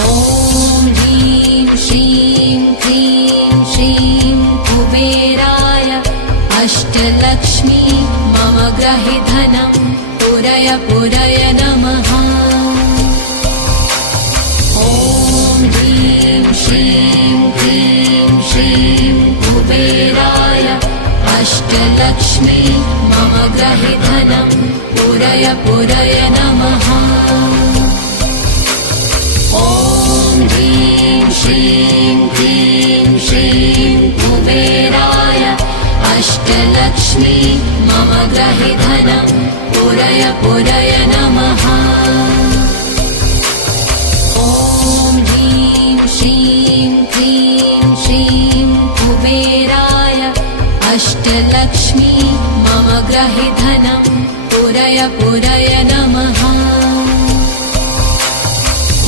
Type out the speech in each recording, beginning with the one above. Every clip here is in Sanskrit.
ॐ ह्रीं श्रीं क्रीं श्रीं कुबेराय अष्टलक्ष्मी मम गृहे धनं पुरय पुरय नमः। ॐ ह्रीं श्रीं क्रीं श्रीं कुबेराय अष्टलक्ष्मी मम गृहे धनं पुरय पुरय नमः। ॐ ह्रीं श्रीं क्रीं श्रीं कुबेराय अष्टलक्ष्मी मम गृहे धनं पुरय पुरय नमः। ॐ ह्रीं श्रीं क्रीं श्रीं कुबेराय अष्टलक्ष्मी मम गृहे धनं पुरय पुरय नमः।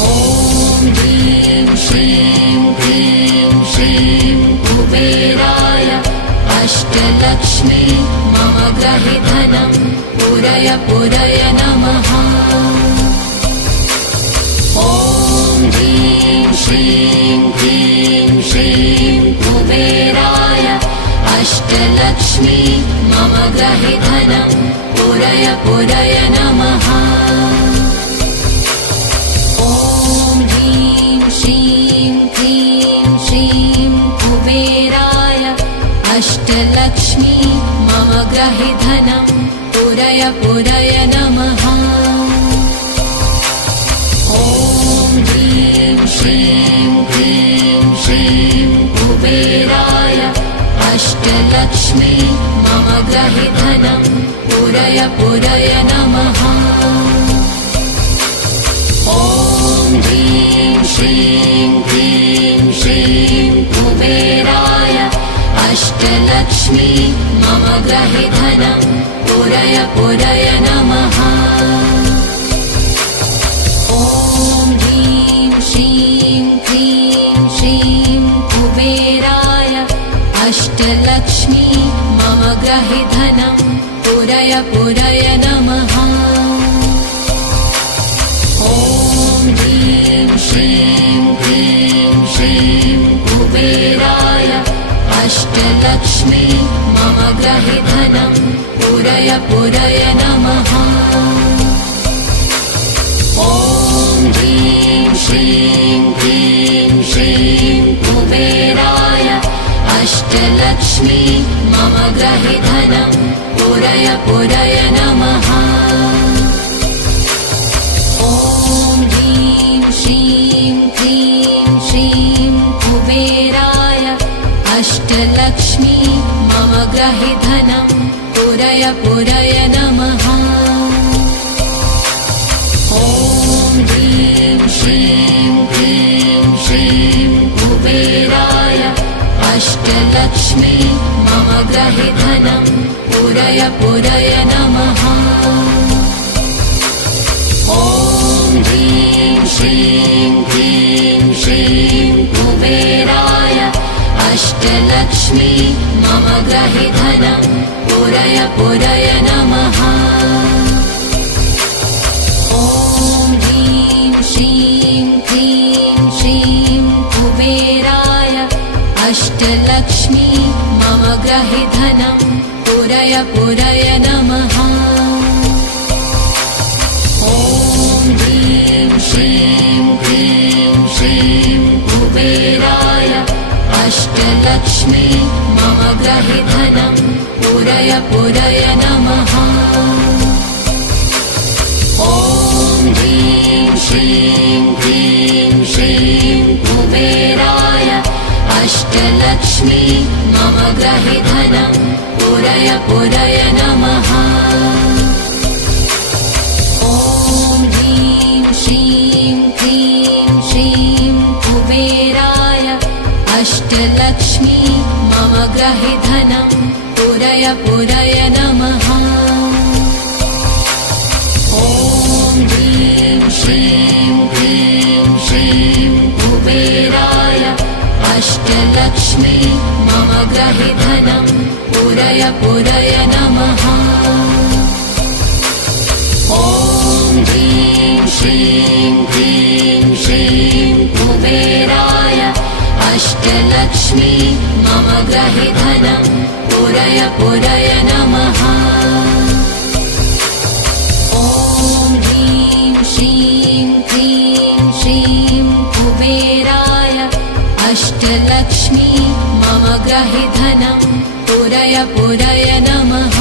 ॐ ह्रीं श्रीं क्रीं श्रीं कुबेराय अष्टलक्ष्मी मम गृहे धनं पुरय पुरय नमः। ॐ ह्रीं श्रीं क्रीं श्रीं कुबेराय अष्टलक्ष्मी मम गृहे धनं पुरय पुरय नमः। ॐ ह्रीं श्रीं क्रीं श्रीं कुबेराय अष्टलक्ष्मी मम गृहे धनं पुरय पुरय नमः। ॐ ह्रीं श्रीं क्रीं श्रीं कुबेराय अष्टलक्ष्मी मम गृहे धनं पुरय पुरय नमः। ॐ ह्रीं श्रीं क्रीं श्रीं कुबेराय अष्टलक्ष्मी मम गृहे धनं पुरय पुरय नमः। ॐ ह्रीं श्रीं क्रीं श्रीं कुबेराय अष्टलक्ष्मी मम गृहे धनं पुरय पुरय नमः। ॐ ह्रीं श्रीं क्रीं श्रीं कुबेराय अष्टलक्ष्मी मम गृहे धनं पुरय पुरय नमः। ॐ ह्रीं श्रीं क्रीं श्रीं कुबेराय अष्टलक्ष्मी मम गृहे धनं पुरय पुरय नमः। ॐ ह्रीं श्रीं क्रीं श्रीं कुबेराय अष्टलक्ष्मी मम गृहे धनं पुरय पुरय नमः। ॐ ह्रीं श्रीं क्रीं श्रीं कुबेराय अष्टलक्ष्मी मम गृहे धनं पुरय पुरय नमः। ॐ ह्रीं श्रीं क्रीं श्रीं कुबेराय अष्टलक्ष्मी मम गृहे धनं पुरय पुरय नमः। ॐ ह्रीं श्रीं क्रीं श्रीं कुबेराय अष्टलक्ष्मी मम गृहे धनं पुरय पुरय नमः। ॐ ह्रीं श्रीं क्रीं श्रीं कुबेराय अष्टलक्ष्मी मम गृहे धनं पुरय पुरय नमः। ॐ ह्रीं श्रीं क्रीं श्रीं कुबेराय अष्टलक्ष्मी मम गृहे धनं पुरय पुरय नमः। ॐ ह्रीं श्रीं क्रीं श्रीं कुबेराय अष्टलक्ष्मी मम गृहे धनं पुरय पुरय नमः। ॐ ह्रीं श्रीं क्रीं श्रीं कुबेराय अष्टलक्ष्मी मम गृहे धनं पुरय पुरय नमः। ॐ ह्रीं श्रीं क्रीं श्रीं ग्रहे धनं पुरय पुरय नमः। ॐ ह्रीं श्रीं क्रीं श्रीं कुबेराय अष्टलक्ष्मी मम ग्रहे धनं पुरय पुरय नमः।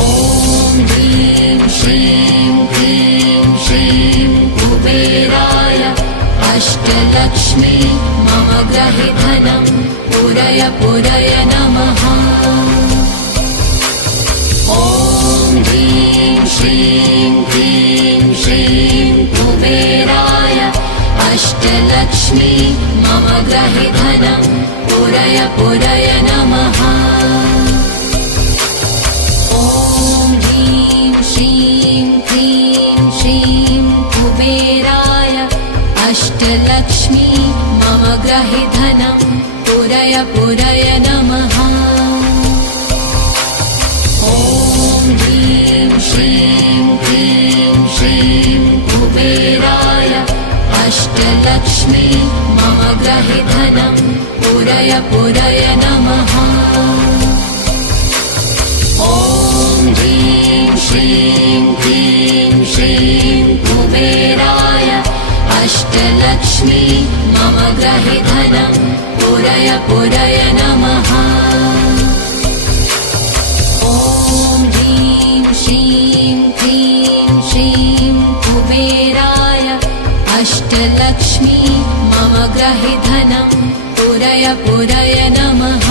ॐ ह्रीं श्रीं क्रीं श्रीं कुबेराय अष्टलक्ष्मी मम ग्रहे धनं पुरय पुरय नमः। ॐ ह्रीं श्रीं क्रीं श्रीं कुबेराय अष्टलक्ष्मी मम ग्रहे धनं पुरय पुरय नमः। ॐ ह्रीं श्रीं क्रीं श्रीं कुबेराय अष्टलक्ष्मी मम ग्रहे धनं पुरय पुरय नमः। ॐ ह्रीं श्रीं क्रीं श्रीं कुबेराय अष्टलक्ष्मी मम ग्रहे धनं पुरय पुरय नमः। ॐ ह्रीं श्रीं क्रीं श्रीं कुबेराय अष्टलक्ष्मी मम ग्रहे धनं पुरय पुरय नमः। ॐ ह्रीं श्रीं क्रीं श्रीं कुबेराय अष्टलक्ष्मी मम ग्रहे धनं पुरय पुरय नमः।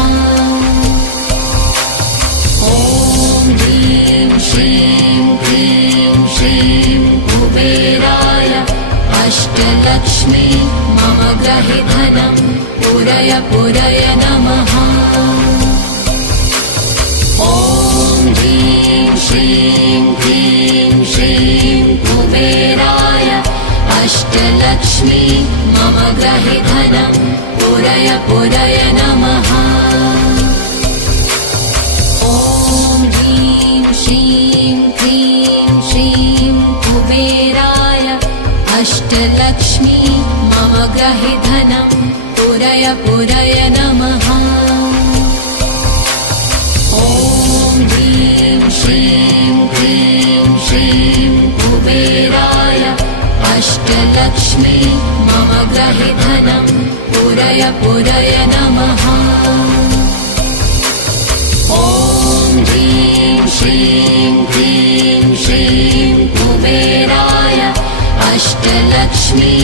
ॐ ह्रीं श्रीं क्रीं श्रीं कुबेराय अष्टलक्ष्मी मम ग्रहे धनं पुरय पुरय नमः। ॐ ह्रीं श्रीं क्रीं श्रीं कुबेराय अष्टलक्ष्मी मम ग्रहे धनं पुरय पुरय नमः। ॐ ह्रीं श्रीं क्रीं श्रीं कुबेराय अष्टलक्ष्मी मम ग्रहे धनं पुरय पुरय नमः। ॐ ह्रीं श्रीं क्रीं श्रीं कुबेराय अष्टलक्ष्मी मम ग्रहे धनं पुरय पुरय नमः। ॐ ह्रीं श्रीं क्रीं श्रीं कुबेराय अष्टलक्ष्मी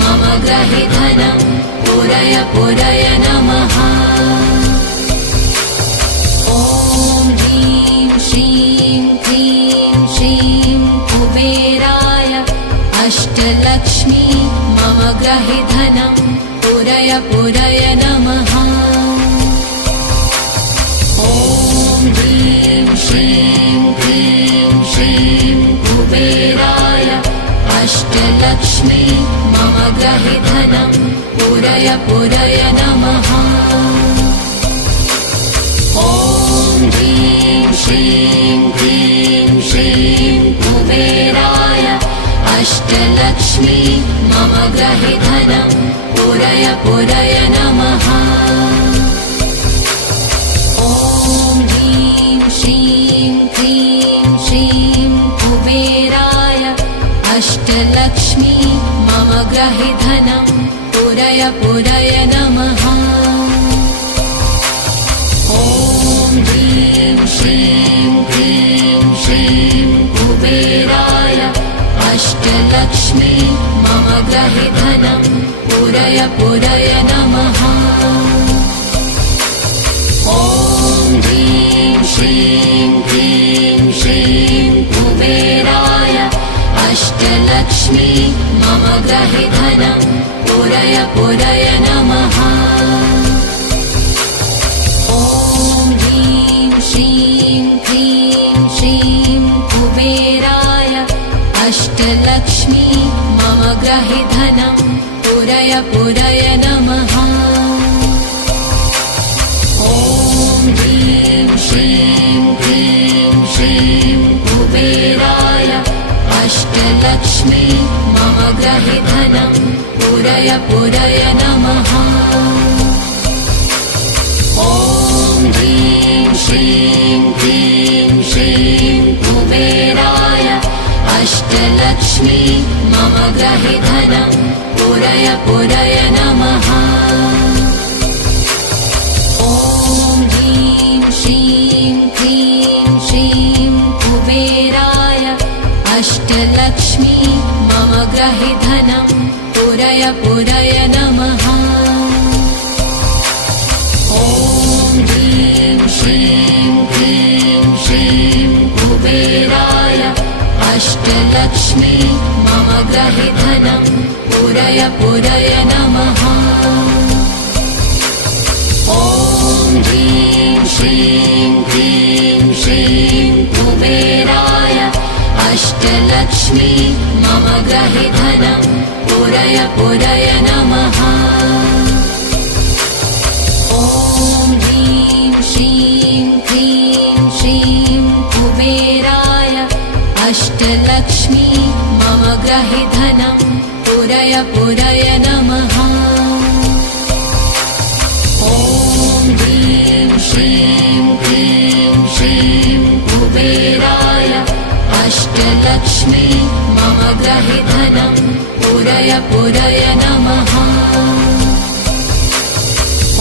मम ग्रहे धनं पुरय पुरय नमः। ॐ ह्रीं श्रीं क्रीं श्रीं कुबेराय अष्टलक्ष्मी मम ग्रहे धनं पुरय पुरय नमः। ॐ ह्रीं श्रीं क्रीं श्रीं कुबेराय अष्टलक्ष्मी मम ग्रहे धनं पुरय पुरय नमः। ॐ ह्रीं श्रीं क्रीं श्रीं कुबेराय अष्टलक्ष्मी मम ग्रहे धनं पुरय पुरय नमः। ॐ ह्रीं श्रीं क्रीं श्रीं कुबेराय अष्टलक्ष्मी मम ग्रहे धनं पुरय पुरय नमः। ॐ ह्रीं श्रीं क्रीं श्रीं कुबेराय अष्टलक्ष्मी मम ग्रहे धनं पुरय पुरय नमः। ॐ ह्रीं श्रीं क्रीं श्रीं कुबेराय अष्टलक्ष्मी मम ग्रहे धनं पुरय पुरय नमः। ॐ ह्रीं श्रीं क्रीं श्रीं कुबेराय अष्टलक्ष्मी मम ग्रहे धनं पुरय पुरय नमः। ॐ ह्रीं श्रीं क्रीं श्रीं कुबेराय अष्टलक्ष्मी मम ग्रहे धनं पुरय पुरय नमः। ॐ ह्रीं श्रीं क्लीं श्रीं कुबेराय अष्टलक्ष्मी मम गृहे धनं पूरय पूरय नमः। ॐ ह्रीं श्रीं क्लीं श्रीं कुबेराय अष्टलक्ष्मी मम गृहे धनं पूरय पूरय नमः। ॐ ह्रीं श्रीं क्लीं श्रीं कुबेराय अष्टलक्ष्मी मम गृहे धनं पूरय पूरय नमः। ॐ ह्रीं श्रीं क्लीं श्रीं कुबेराय अष्टलक्ष्मी मम गृहे धनं पूरय पूरय नमः। ॐ ह्रीं श्रीं क्लीं श्रीं कुबेराय अष्टलक्ष्मी मम गृहे धनं पूरय पूरय नमः। ॐ ह्रीं श्रीं क्लीं श्रीं कुबेराय अष्टलक्ष्मी मम गृहे धनं पूरय पूरय नमः।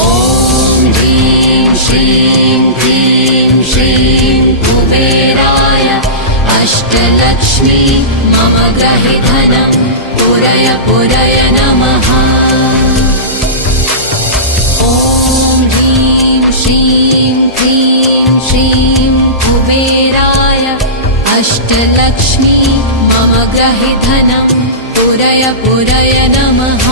ॐ ह्रीं श्रीं क्लीं श्रीं कुबेराय अष्टलक्ष्मी मम गृहे धनं पूरय पूरय नमः। ॐ ह्रीं श्रीं क्लीं श्रीं कुबेराय अष्टलक्ष्मी मम गृहे धनं पूरय पूरय नमः।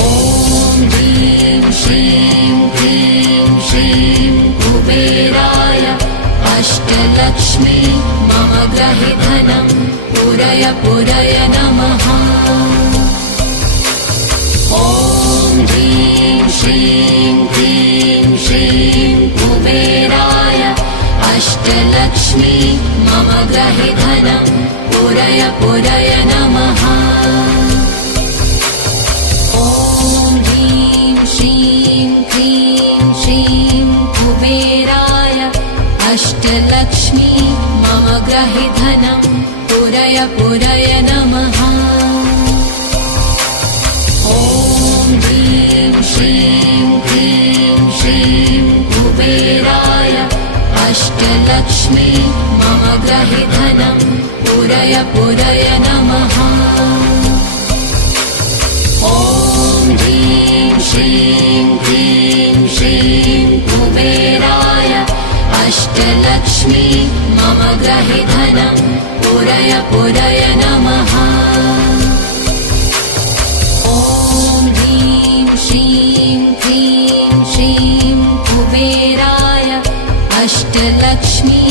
ॐ ह्रीं श्रीं क्लीं श्रीं कुबेराय अष्टलक्ष्मी मम गृहे धनं पूरय पूरय नमः। ॐ ह्रीं श्रीं क्लीं श्रीं कुबेराय अष्टलक्ष्मी मम गृहे धनं पूरय पूरय नमः। ॐ ह्रीं श्रीं क्लीं श्रीं कुबेराय अष्टलक्ष्मी मम गृहे धनं पूरय पूरय नमः। ॐ ह्रीं श्रीं क्लीं श्रीं कुबेराय अष्टलक्ष्मी मम गृहे धनं पूरय पूरय नमः। ॐ ह्रीं श्रीं क्लीं श्रीं कुबेराय अष्टलक्ष्मी मम गृहे धनं पूरय पूरय नमः। ॐ ह्रीं श्रीं क्लीं श्रीं कुबेराय अष्टलक्ष्मी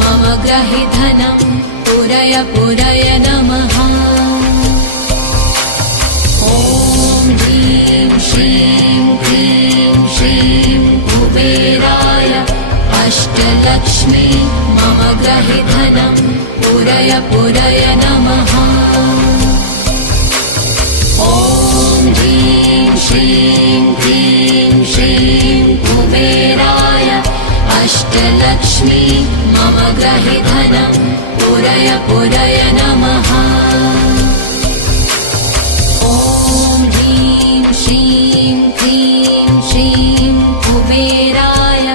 मम गृहे धनं पूरय पूरय नमः। ॐ ह्रीं श्रीं क्लीं श्रीं कुबेराय अष्टलक्ष्मी मम गृहे धनं पूरय पूरय नमः। ॐ ह्रीं श्रीं क्लीं श्रीं कुबेराय अष्टलक्ष्मी मम गृहे धनं पूरय पूरय नमः। ॐ ह्रीं श्रीं क्लीं श्रीं कुबेराय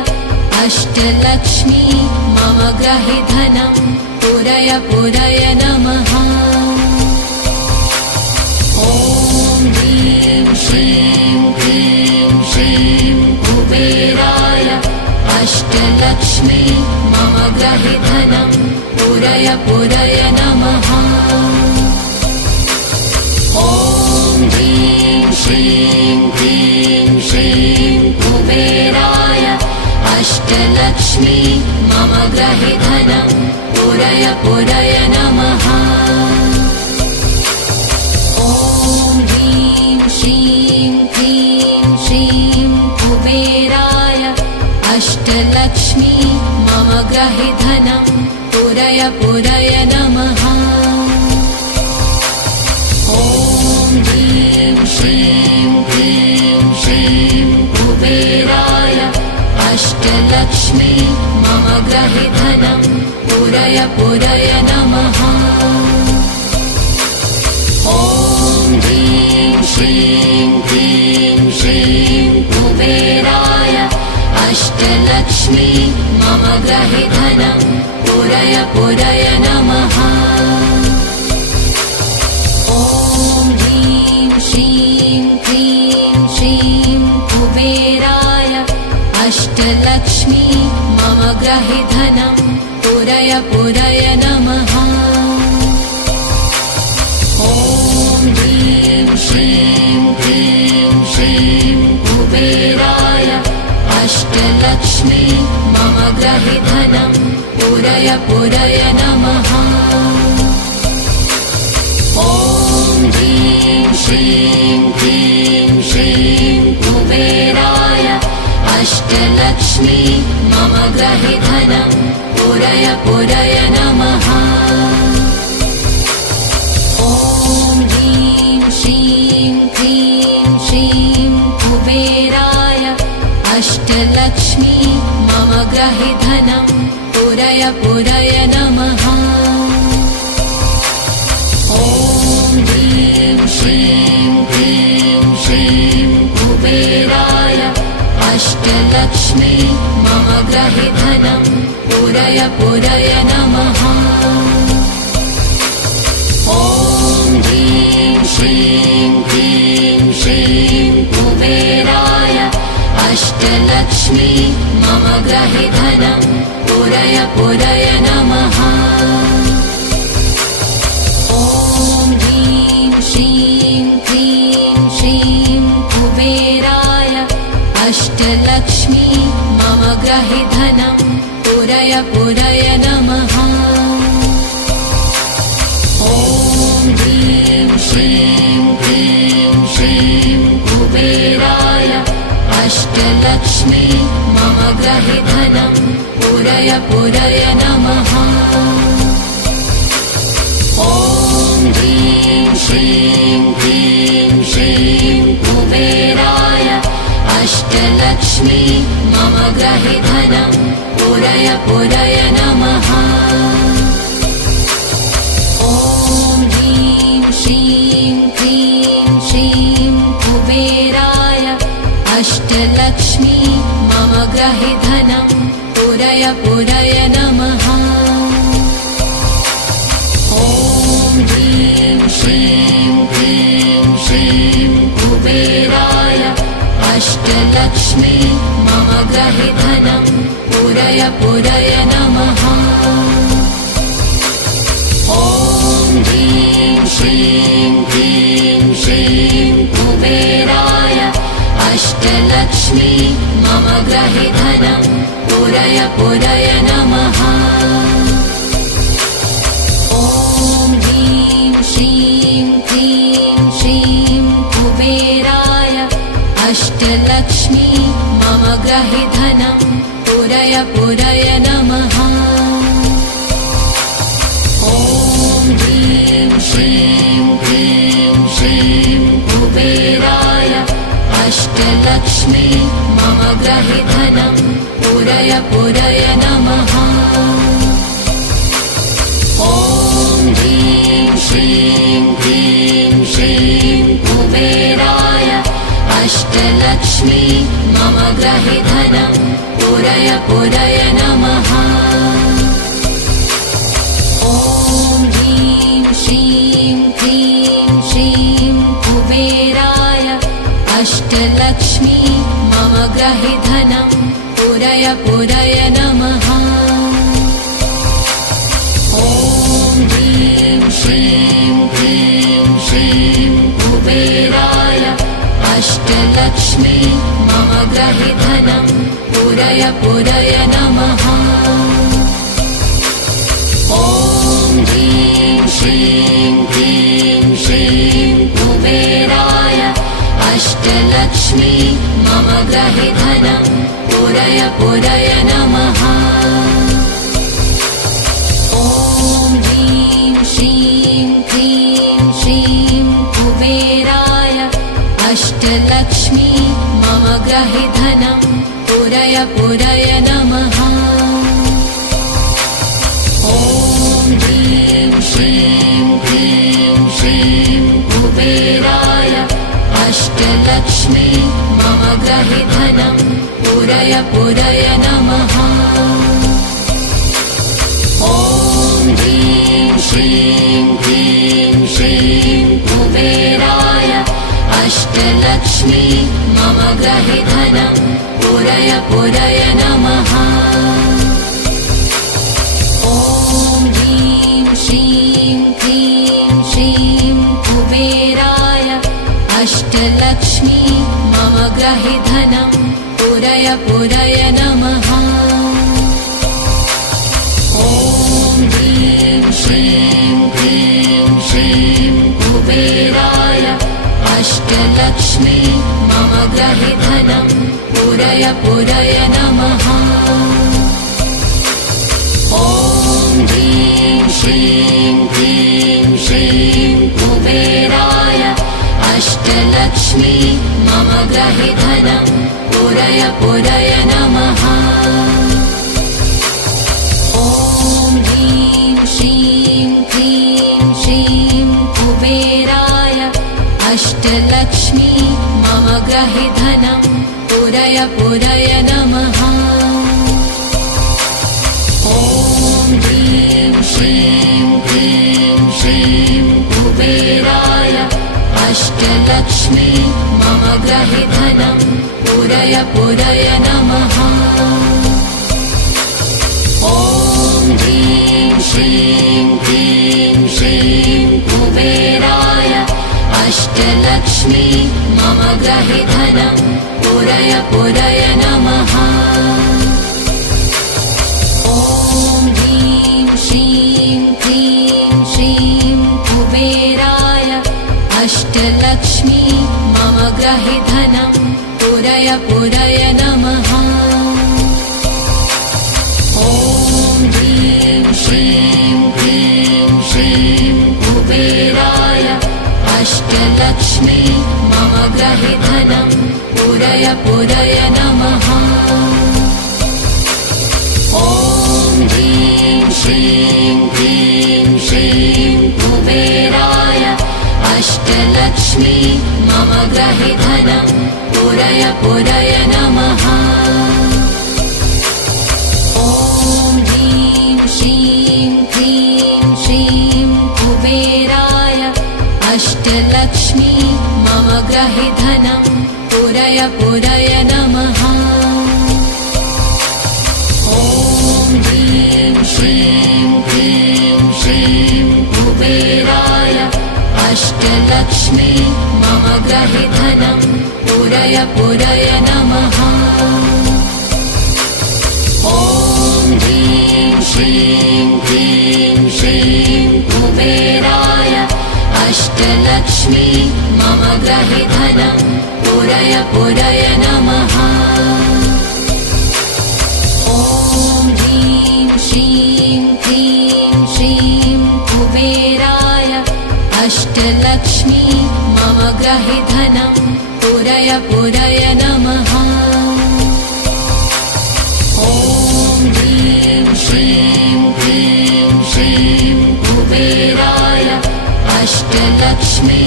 अष्टलक्ष्मी मम गृहे धनं पूरय पूरय नमः। ॐ ह्रीं श्रीं क्लीं श्रीं कुबेराय अष्टलक्ष्मी मम गृहे धनं पूरय पूरय नमः। ॐ ह्रीं श्रीं क्लीं श्रीं कुबेराय अष्टलक्ष्मी मम गृहे धनं पूरय पूरय नमः। ॐ ह्रीं श्रीं क्लीं श्रीं कुबेराय अष्टलक्ष्मी मम गृहे धनं पूरय पूरय नमः। ॐ ह्रीं श्रीं क्लीं श्रीं अष्टलक्ष्मी मम ग्रहे धनं पूरय पूरय नमः। ॐ ह्रीं श्रीं क्लीं श्रीं कुबेराय अष्टलक्ष्मी मम ग्रहे धनं पूरय पूरय नमः। ॐ ह्रीं श्रीं क्लीं श्रीं कुबेराय अष्टलक्ष्मी मम ग्रहे धनं पूरय पूरय नमः। ॐ ह्रीं श्रीं क्लीं श्रीं कुबेराय अष्टलक्ष्मी मम ग्रहे धनं पूरय पूरय नमः। ॐ ह्रीं श्रीं क्लीं श्रीं कुबेराय अष्टलक्ष्मी मम ग्रहे धनं पूरय पूरय नमः। ॐ ह्रीं श्रीं क्लीं श्रीं कुबेराय अष्टलक्ष्मी मम ग्रहे धनं पूरय पूरय नमः। ॐ ह्रीं श्रीं क्लीं श्रीं कुबेराय अष्टलक्ष्मी मम ग्रहे धनं पूरय पूरय नमः। ॐ ह्रीं श्रीं क्लीं श्रीं कुबेराय अष्टलक्ष्मी मम ग्रहे धनं पूरय पूरय नमः। ॐ ह्रीं श्रीं क्लीं श्रीं कुबेराय अष्टलक्ष्मी मम ग्रहे धनं पूरय पूरय नमः। ॐ ह्रीं श्रीं क्लीं श्रीं कुबेराय अष्टलक्ष्मी मम ग्रहे धनं पूरय पूरय नमः। ॐ ह्रीं श्रीं क्लीं श्रीं कुबेराय अष्टलक्ष्मी मम ग्रहे धनं पूरय पूरय नमः। ॐ ह्रीं श्रीं क्लीं श्रीं कुबेराय अष्टलक्ष्मी मम ग्रहे धनं पूरय पूरय नमः। ॐ ह्रीं श्रीं क्लीं श्रीं कुबेराय अष्टलक्ष्मी मम ग्रहे धनं पूरय पूरय नमः। ॐ ह्रीं श्रीं क्लीं श्रीं कुबेराय अष्टलक्ष्मी मम ग्रहे धनं पूरय पूरय नमः। ॐ ह्रीं श्रीं क्लीं श्रीं कुबेराय अष्टलक्ष्मी मम ग्रहे धनं पूरय पूरय नमः। ॐ ह्रीं श्रीं क्लीं श्रीं कुबेराय अष्टलक्ष्मी मम ग्रहे धनं पूरय पूरय नमः। ॐ ह्रीं श्रीं क्लीं श्रीं कुबेराय अष्टलक्ष्मी मम ग्रहे धनं पूरय पूरय नमः। ॐ ह्रीं श्रीं क्लीं श्रीं कुबेराय अष्टलक्ष्मी मम ग्रहे धनं पूरय पूरय नमः। ॐ ह्रीं श्रीं क्लीं श्रीं कुबेराय अष्टलक्ष्मी मम ग्रहे धनं पूरय पूरय नमः। ॐ ह्रीं श्रीं क्लीं श्रीं कुबेराय अष्टलक्ष्मी मम ग्रहे धनं पूरय पूरय नमः। ॐ ह्रीं श्रीं क्लीं श्रीं कुबेराय अष्टलक्ष्मी मम ग्रहे धनं पूरय पूरय नमः। अष्टलक्ष्मी मम ग्रहे धनं पूरय पूरय नमः। ॐ ह्रीं श्रीं क्लीं श्रीं कुबेराय अष्टलक्ष्मी मम ग्रहे धनं पूरय पूरय नमः। ॐ ह्रीं श्रीं क्लीं श्रीं कुबेराय अष्टलक्ष्मी मम ग्रहे धनं पूरय पूरय नमः। ॐ ह्रीं श्रीं क्लीं श्रीं कुबेराय अष्टलक्ष्मी मम ग्रहे धनं पूरय पूरय नमः। ॐ ह्रीं श्रीं क्लीं श्रीं कुबेराय अष्टलक्ष्मी मम ग्रहे धनं पूरय पूरय नमः। ॐ ह्रीं श्रीं क्लीं श्रीं कुबेराय अष्टलक्ष्मी मम ग्रहे धनं पूरय पूरय नमः। ॐ ह्रीं श्रीं क्लीं श्रीं कुबेराय अष्टलक्ष्मी मम ग्रहे धनं पूरय पूरय नमः। ॐ ह्रीं श्रीं क्लीं श्रीं कुबेराय अष्टलक्ष्मी मम ग्रहे धनं पूरय पूरय नमः। ॐ ह्रीं श्रीं क्लीं श्रीं कुबेराय अष्टलक्ष्मी मम ग्रहे धनं पूरय पूरय नमः। ॐ ह्रीं श्रीं क्लीं श्रीं कुबेराय अष्टलक्ष्मी मम ग्रहे धनं पूरय पूरय नमः। ॐ ह्रीं श्रीं क्लीं श्रीं कुबेराय अष्टलक्ष्मी मम ग्रहे धनं पूरय पूरय नमः। ॐ ह्रीं श्रीं क्लीं श्रीं कुबेराय अष्टलक्ष्मी मम ग्रहे धनं पूरय पूरय नमः। ॐ ह्रीं श्रीं क्लीं श्रीं कुबेराय अष्टलक्ष्मी मम ग्रहे धनं पूरय पूरय नमः। ॐ ह्रीं श्रीं क्लीं श्रीं कुबेराय अष्टलक्ष्मी मम ग्रहे धनं पूरय पूरय नमः। ॐ ह्रीं श्रीं क्लीं श्रीं कुबेराय अष्टलक्ष्मी मम ग्रहे धनं पूरय पूरय नमः। ॐ ह्रीं श्रीं क्लीं श्रीं कुबेराय अष्टलक्ष्मी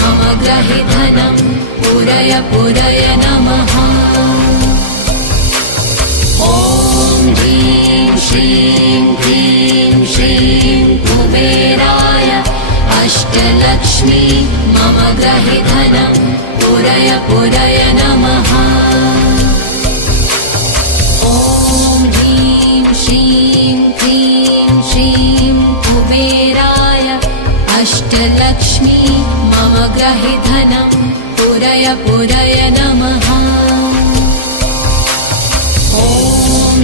मम ग्रहे धनं पूरय पूरय नमः। ॐ ह्रीं श्रीं क्लीं श्रीं कुबेराय अष्टलक्ष्मी मम ग्रहे धनं पूरय पूरय नमः। ॐ ह्रीं श्रीं क्लीं श्रीं कुबेराय अष्टलक्ष्मी मम ग्रहे धनं पूरय पूरय नमः। ॐ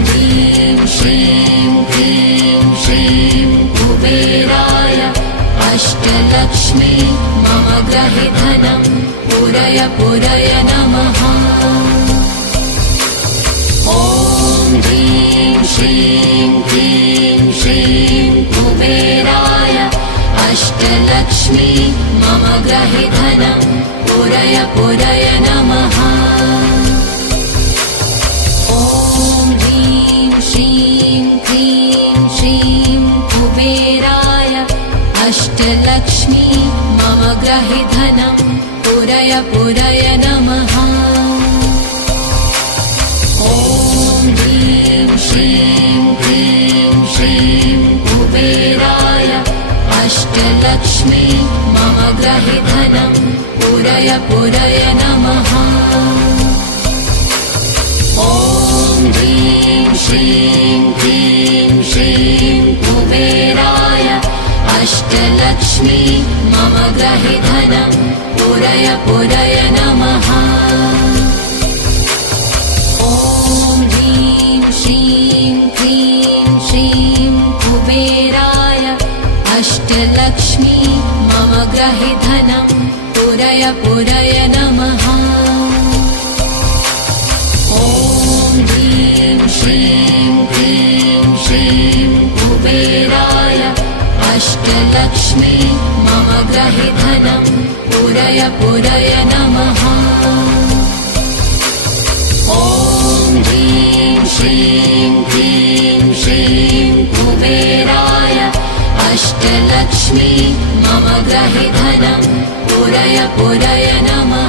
ह्रीं श्रीं क्लीं श्रीं कुबेराय अष्टलक्ष्मी मम ग्रहे धनं पूरय पूरय नमः। ॐ ह्रीं श्रीं क्लीं श्रीं कुबेराय अष्टलक्ष्मी मम ग्रहे धनं पूरय पूरय नमः। ॐ ह्रीं श्रीं क्लीं श्रीं कुबेराय अष्टलक्ष्मी मम ग्रहे धनं पूरय पूरय नमः। कुबेराय अष्टलक्ष्मी मम ग्रहे धनं पूरय पूरय नमः। ॐ ह्रीं श्रीं क्लीं श्रीं कुबेराय अष्टलक्ष्मी मम ग्रहे धनं पूरय पूरय नमः। ॐ ह्रीं श्रीं क्लीं श्रीं कुबेराय अष्टलक्ष्मी मम ग्रहे धनं पूरय पूरय नमः। ॐ ह्रीं श्रीं क्लीं श्रीं कुबेराय अष्टलक्ष्मी मम ग्रहे धनं पूरय पूरय नमः। ॐ ह्रीं श्रीं क्लीं श्रीं कुबेराय अष्टलक्ष्मी मम ग्रहे धनं पूरय पूरय नमः।